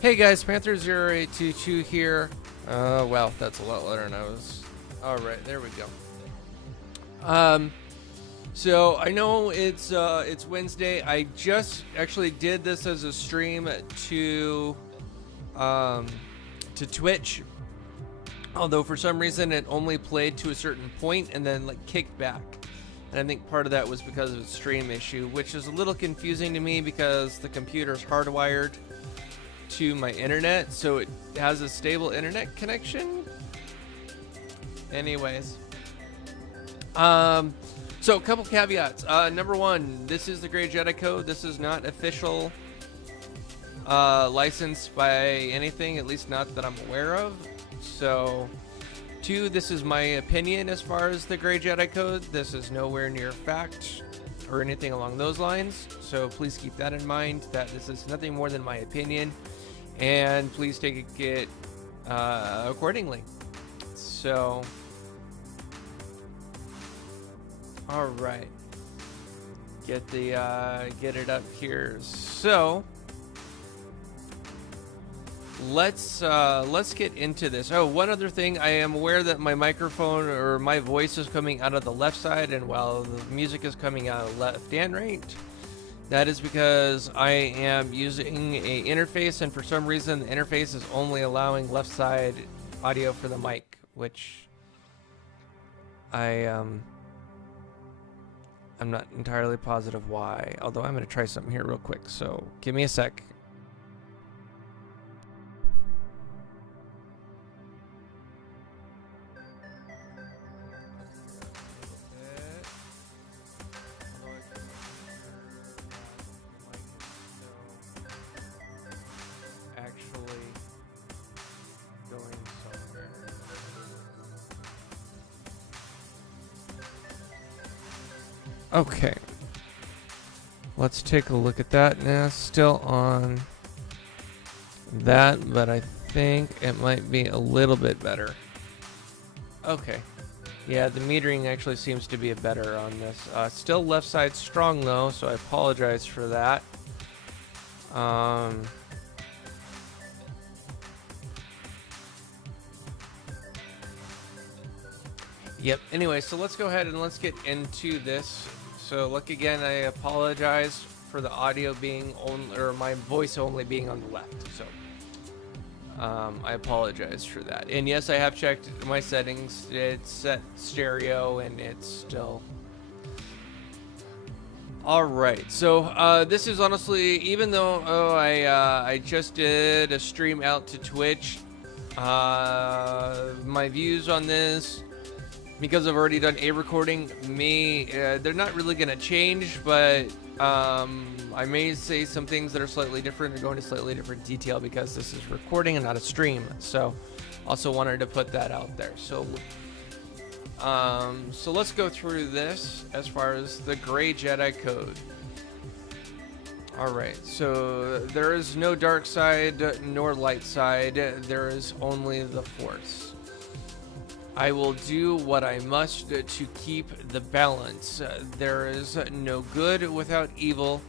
Hey guys, Panther0822 here. Well, that's a lot louder than I was. Alright, there we go. So I know it's Wednesday. I just actually did this as a stream to Twitch. Although for some reason it only played to a certain point and then like kicked back. And I think part of that was because of a stream issue, which is a little confusing to me because the computer's hardwired to my internet, so it has a stable internet connection. Anyways, so a couple caveats. Number one, this is the Grey Jedi Code. This is not official licensed by anything, at least not that I'm aware of. So, two, this is my opinion as far as the Grey Jedi Code. This is nowhere near fact or anything along those lines. So please keep that in mind, that this is nothing more than my opinion. And please take it accordingly. So, all right, get it up here. So, let's get into this. Oh, one other thing, I am aware that my microphone or my voice is coming out of the left side, and while the music is coming out of left and right. That is because I am using a interface, and for some reason the interface is only allowing left side audio for the mic, which I'm not entirely positive why. Although I'm going to try something here real quick, so give me a sec. Okay, let's take a look at that now. Still on that, but I think it might be a little bit better. Okay, yeah, the metering actually seems to be better on this. Still left side strong though, so I apologize for that. Yep, anyway, so let's go ahead and let's get into this. So look, again, I apologize for the audio being on, or my voice only being on the left. So I apologize for that. And yes, I have checked my settings. It's set stereo, and it's still all right. So this is honestly, even though I just did a stream out to Twitch, my views on this, because I've already done a recording, they're not really going to change, but I may say some things that are slightly different or go into slightly different detail because this is recording and not a stream. So also wanted to put that out there. So so let's go through this as far as the Grey Jedi Code. Alright, so there is no dark side nor light side. There is only the Force. I will do what I must to keep the balance. There is no good without evil,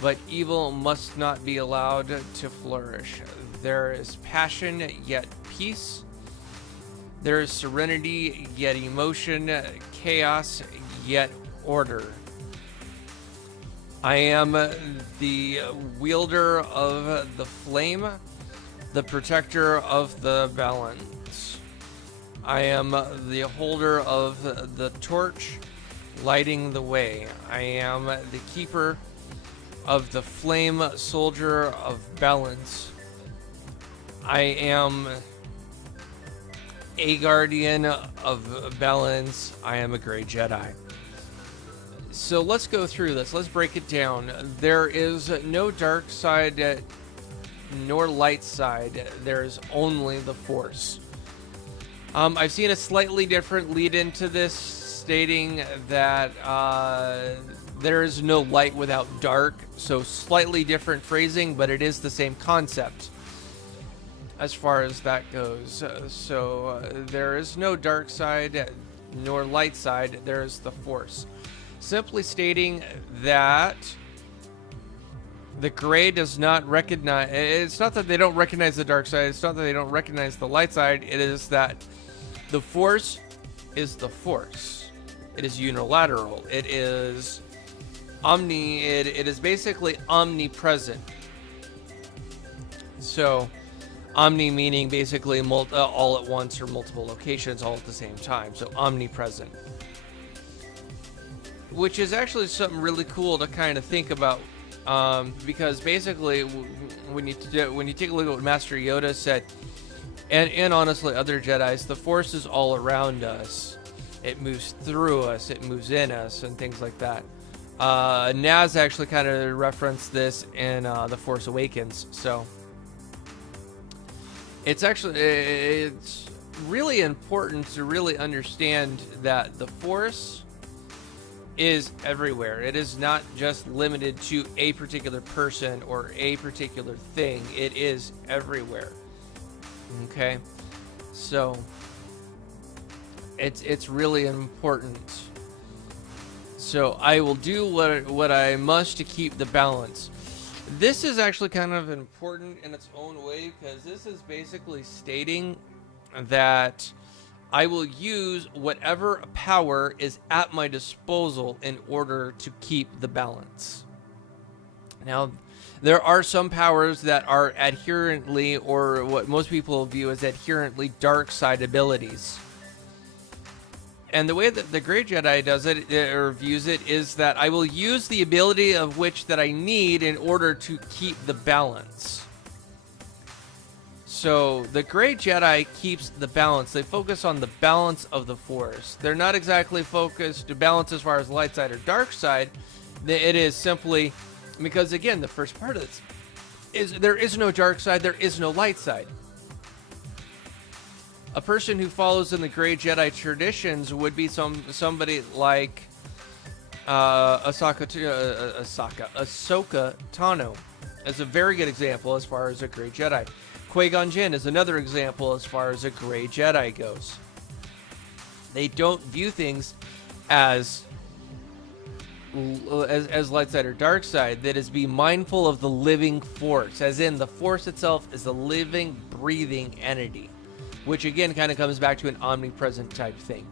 but evil must not be allowed to flourish. There is passion, yet peace. There is serenity, yet emotion. Chaos, yet order. I am the wielder of the flame, the protector of the balance. I am the holder of the torch, lighting the way. I am the keeper of the flame, soldier of balance. I am a guardian of balance. I am a Grey Jedi. So let's go through this. Let's break it down. There is no dark side nor light side. There is only the Force. I've seen a slightly different lead into this, stating that there is no light without dark, so slightly different phrasing, but it is the same concept as far as that goes. There is no dark side nor light side, there is the Force. Simply stating that The gray does not recognize. It's not that they don't recognize the dark side. It's not that they don't recognize the light side. It is that the force is the force. It is unilateral. It is it is basically omnipresent. So, omni meaning basically all at once or multiple locations all at the same time. So omnipresent, which is actually something really cool to kind of think about. Because basically, when you take a look at what Master Yoda said, and honestly other Jedis, the Force is all around us. It moves through us, it moves in us, and things like that. Naz actually kind of referenced this in The Force Awakens, so it's really important to really understand that the Force is everywhere. It is not just limited to a particular person or a particular thing. It is everywhere. Okay, so it's really important. So I will do what I must to keep the balance. This is actually kind of important in its own way, because this is basically stating that I will use whatever power is at my disposal in order to keep the balance. Now, there are some powers that are adherently, or what most people view as adherently dark side abilities. And the way that the Grey Jedi does it, or views it, is that I will use the ability of which that I need in order to keep the balance. So the Grey Jedi keeps the balance. They focus on the balance of the Force. They're not exactly focused to balance as far as light side or dark side. It is simply because, again, the first part of this is there is no dark side, there is no light side. A person who follows in the Grey Jedi traditions would be somebody like Ahsoka Tano as a very good example as far as a Grey Jedi. Qui-Gon Jinn is another example as far as a Grey Jedi goes. They don't view things as light side or dark side. That is, be mindful of the living Force, as in the Force itself is a living, breathing entity, which again kind of comes back to an omnipresent type thing.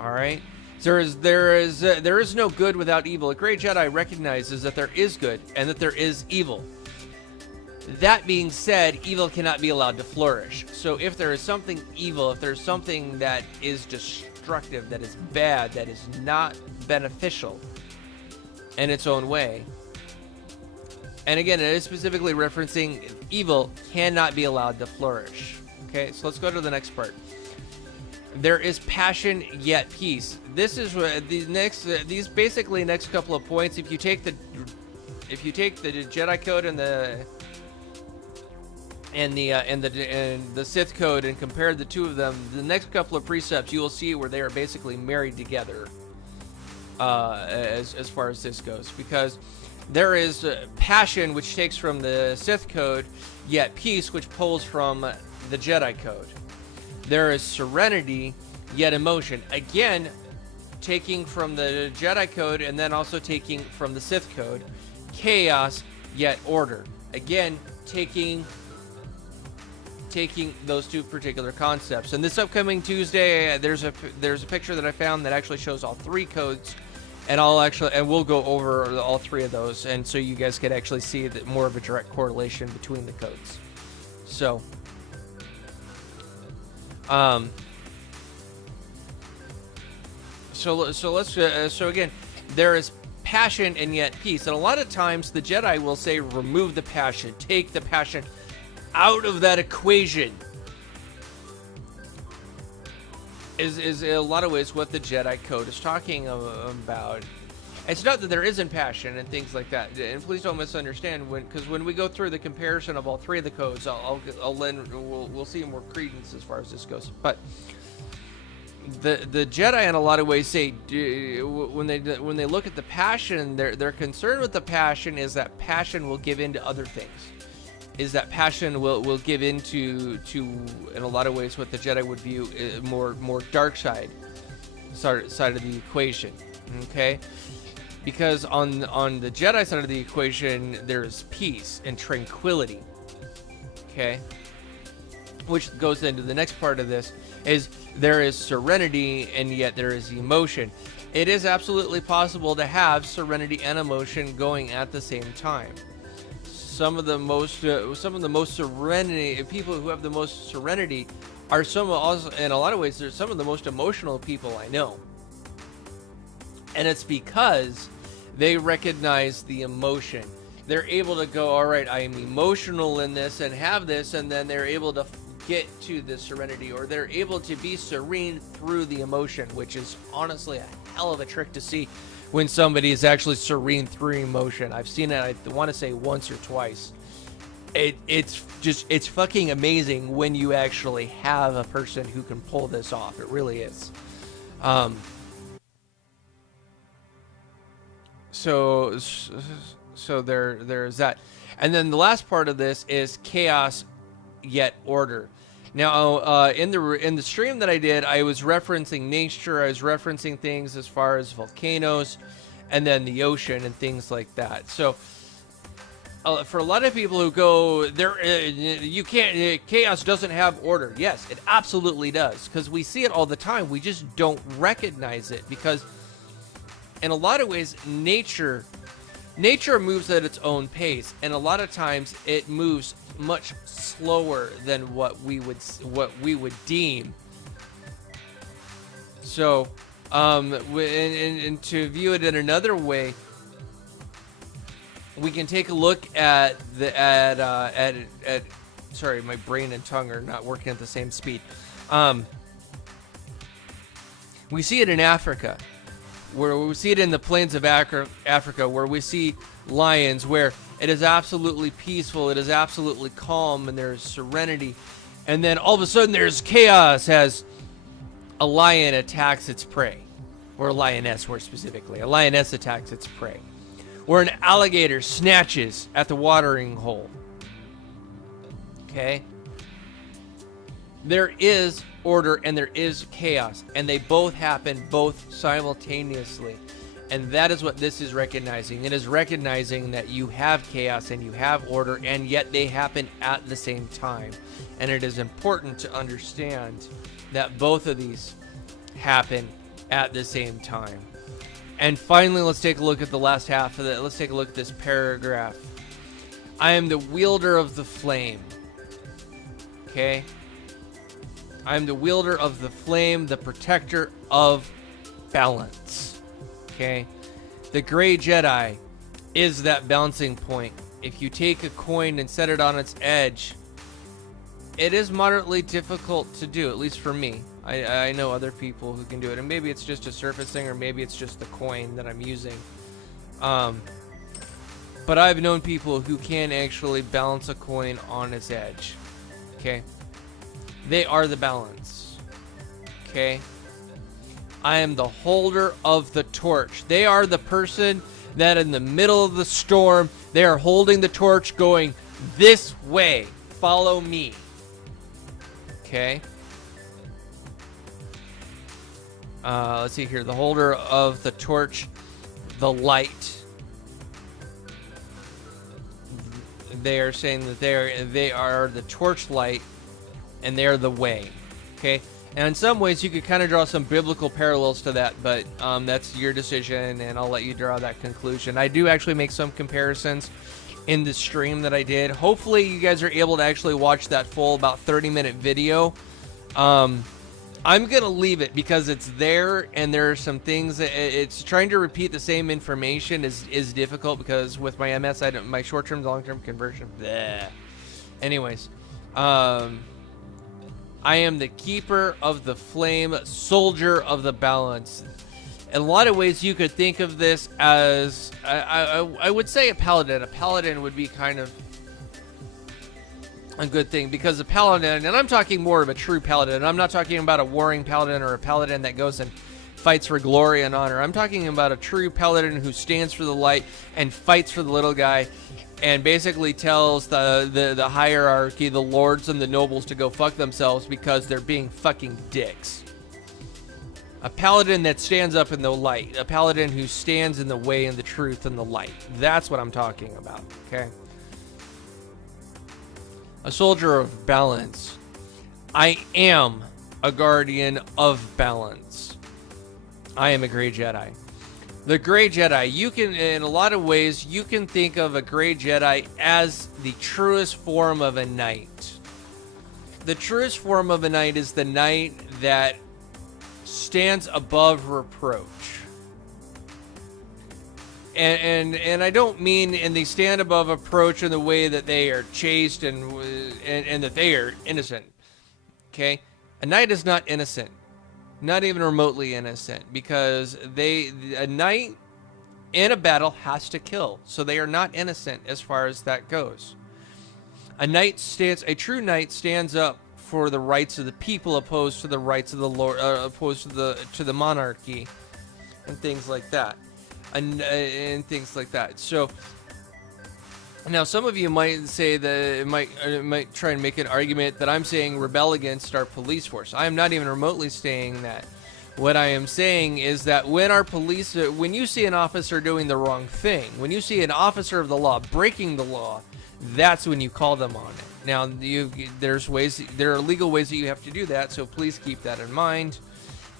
All right. There is no good without evil. A Grey Jedi recognizes that there is good and that there is evil. That being said, evil cannot be allowed to flourish. So if there is something evil, if there's something that is destructive, that is bad, that is not beneficial in its own way, and again, it is specifically referencing evil cannot be allowed to flourish. Okay, so let's go to the next part. There is passion yet peace. This is these basically next couple of points. If you take the Jedi code and the Sith code and compare the two of them, the next couple of precepts you will see where they are basically married together. As far as this goes, because there is passion, which takes from the Sith code, yet peace, which pulls from the Jedi code. There is serenity, yet emotion. Again, taking from the Jedi code and then also taking from the Sith code. Chaos, yet order. Again, taking those two particular concepts. And this upcoming Tuesday, there's a picture that I found that actually shows all three codes, and we'll go over all three of those, and so you guys can actually see that more of a direct correlation between the codes. So so again, there is passion and yet peace, and a lot of times the Jedi will say remove the passion, take the passion out of that equation. Is in a lot of ways what the Jedi code is talking about. It's not that there isn't passion and things like that, and please don't misunderstand, because when we go through the comparison of all three of the codes, we'll see more credence as far as this goes. But the Jedi in a lot of ways say when they look at the passion, their concern with the passion is that passion will give in to other things. Is that passion will give into in a lot of ways what the Jedi would view more dark side of the equation. Okay, because on the Jedi side of the equation, there's peace and tranquility. Okay, which goes into the next part of this, is there is serenity and yet there is emotion. It is absolutely possible to have serenity and emotion going at the same time. Some of the most serenity people who have the most serenity are also, in a lot of ways, they're some of the most emotional people I know. And it's because they recognize the emotion. They're able to go, all right, I am emotional in this and have this, and then they're able to get to the serenity, or they're able to be serene through the emotion, which is honestly a hell of a trick to see when somebody is actually serene through emotion. I've seen it, I want to say once or twice. It's fucking amazing when you actually have a person who can pull this off. It really is. So there's that. And then the last part of this is chaos yet order. Now, in the stream that I did, I was referencing nature. I was referencing things as far as volcanoes, and then the ocean and things like that. So, for a lot of people who go there, you can't. Chaos doesn't have order. Yes, it absolutely does, because we see it all the time. We just don't recognize it because, in a lot of ways, nature moves at its own pace, and a lot of times it moves much slower than what we would deem. So, and to view it in another way, we can take a look at sorry, my brain and tongue are not working at the same speed. We see it in Africa, where we see it in the plains of Africa, where we see lions, where it is absolutely peaceful, it is absolutely calm, and there's serenity. And then all of a sudden there's chaos as a lion attacks its prey, or a lioness more specifically. A lioness attacks its prey. Or an alligator snatches at the watering hole. Okay? There is order and there is chaos, and they both happen both simultaneously. And that is what this is recognizing. It is recognizing that you have chaos and you have order, and yet they happen at the same time. And it is important to understand that both of these happen at the same time. And finally, let's take a look at the last half of it. Let's take a look at this paragraph. I am the wielder of the flame. Okay? I am the wielder of the flame, the protector of balance. Okay? The gray Jedi is that balancing point. If you take a coin and set it on its edge, it is moderately difficult to do, at least for me. I know other people who can do it, and maybe it's just a surface thing, or maybe it's just the coin that I'm using. But I've known people who can actually balance a coin on its edge. Okay? They are the balance. Okay? I am the holder of the torch. They are the person that in the middle of the storm, they are holding the torch going, this way, follow me. Okay? Let's see here. The holder of the torch, the light. They are saying that they are the torch light, and they are the way. Okay? And in some ways, you could kind of draw some biblical parallels to that, but that's your decision, and I'll let you draw that conclusion. I do actually make some comparisons in the stream that I did. Hopefully, you guys are able to actually watch that full, about 30-minute video. I'm going to leave it because it's there, and there are some things that it's trying to repeat the same information is difficult, because with my MS, my short-term to long-term conversion. Bleh. Anyways, I am the keeper of the flame, soldier of the balance. In a lot of ways, you could think of this as, I would say a paladin. A paladin would be kind of a good thing, because a paladin, and I'm talking more of a true paladin. I'm not talking about a warring paladin or a paladin that goes and fights for glory and honor. I'm talking about a true paladin who stands for the light and fights for the little guy, and basically tells the hierarchy, the lords and the nobles, to go fuck themselves because they're being fucking dicks. A paladin that stands up in the light. A paladin who stands in the way and the truth and the light. That's what I'm talking about, okay? A soldier of balance. I am a guardian of balance. I am a gray Jedi. The gray Jedi, you can, in a lot of ways, you can think of a gray Jedi as the truest form of a knight. The truest form of a knight is the knight that stands above reproach. And I don't mean, and they stand above reproach in the way that they are chaste and that they are innocent. Okay? A knight is not innocent. Not even remotely innocent, because a knight in a battle has to kill. So they are not innocent as far as that goes. A true knight stands up for the rights of the people, opposed to the rights of the Lord, opposed to the monarchy, and things like that, and things like that. So now, some of you might say that might try and make an argument that I'm saying rebel against our police force. I am not even remotely saying that. What I am saying is that when you see an officer doing the wrong thing, when you see an officer of the law breaking the law, that's when you call them on it. Now, there are legal ways that you have to do that, so please keep that in mind.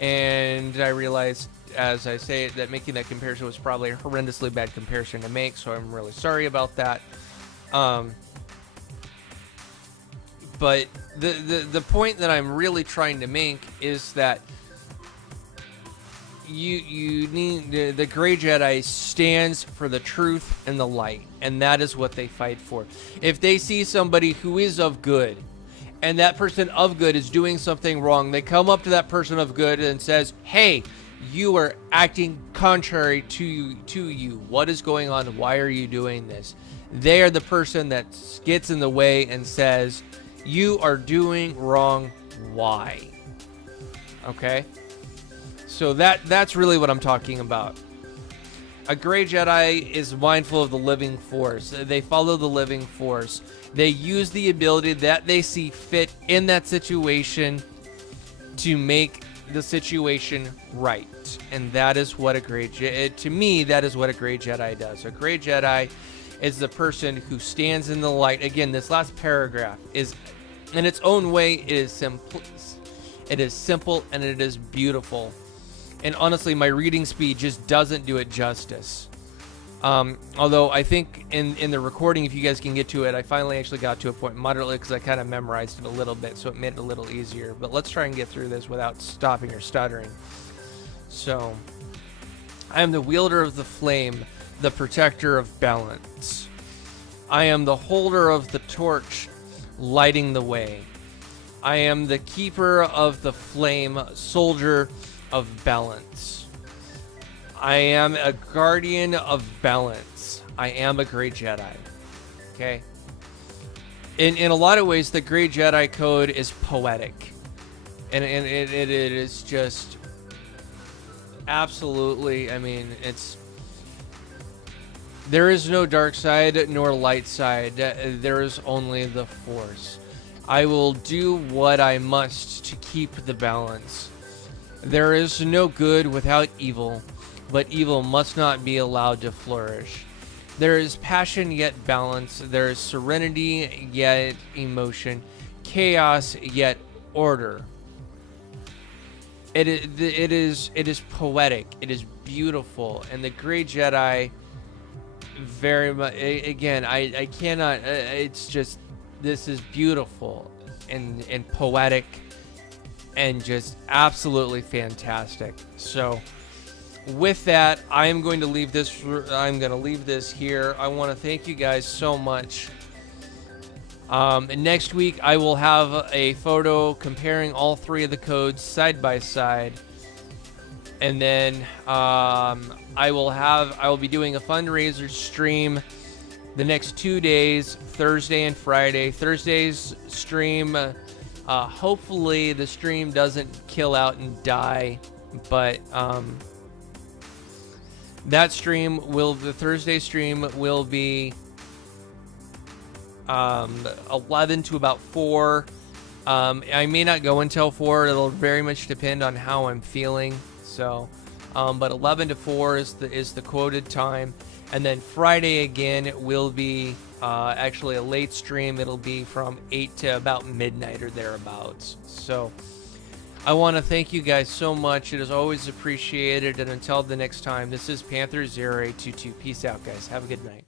And I realized, as I say it, that making that comparison was probably a horrendously bad comparison to make, so I'm really sorry about that. But the point that I'm really trying to make is that you need the gray Jedi stands for the truth and the light, and that is what they fight for. If they see somebody who is of good, and that person of good is doing something wrong, they come up to that person of good and says, "Hey, you are acting contrary to you. What is going on? Why are you doing this?" They are the person that gets in the way and says, "You are doing wrong. Why?" Okay? So that's really what I'm talking about. A gray Jedi is mindful of the living force. They follow the living force. They use the ability that they see fit in that situation to make the situation right. And that is what to me, that is what a gray Jedi does. A gray Jedi is the person who stands in the light. Again, this last paragraph is, in its own way, it is simple, and it is beautiful. And honestly, my reading speed just doesn't do it justice. Although I think in the recording, if you guys can get to it, I finally actually got to a point moderately, because I kind of memorized it a little bit, so it made it a little easier. But let's try and get through this without stopping or stuttering. So, I am the wielder of the flame, the protector of balance. I am the holder of the torch, lighting the way. I am the keeper of the flame, soldier of balance. I am a guardian of balance. I am a gray Jedi. Okay? In a lot of ways, the gray Jedi code is poetic. And it is just absolutely, I mean, there is no dark side nor light side. There is only the Force. I will do what I must to keep the balance. There is no good without evil, but evil must not be allowed to flourish. There is passion yet balance. There is serenity yet emotion. Chaos yet order. It is poetic. It is beautiful. And the Grey Jedi, very much, again, I cannot, it's just, this is beautiful and poetic and just absolutely fantastic. So with that, I'm going to leave this here. I want to thank you guys so much. And next week I will have a photo comparing all three of the codes side by side. And then I will be doing a fundraiser stream the next 2 days, Thursday and Friday. Thursday's stream, hopefully the stream doesn't kill out and die, but the Thursday stream will be 11 to about 4 I may not go until 4. It'll very much depend on how I'm feeling. So, but 11 to 4 is the quoted time, and then Friday again will be actually a late stream. It'll be from 8 to about midnight or thereabouts. So, I want to thank you guys so much. It is always appreciated. And until the next time, this is Panther0822. Peace out, guys. Have a good night.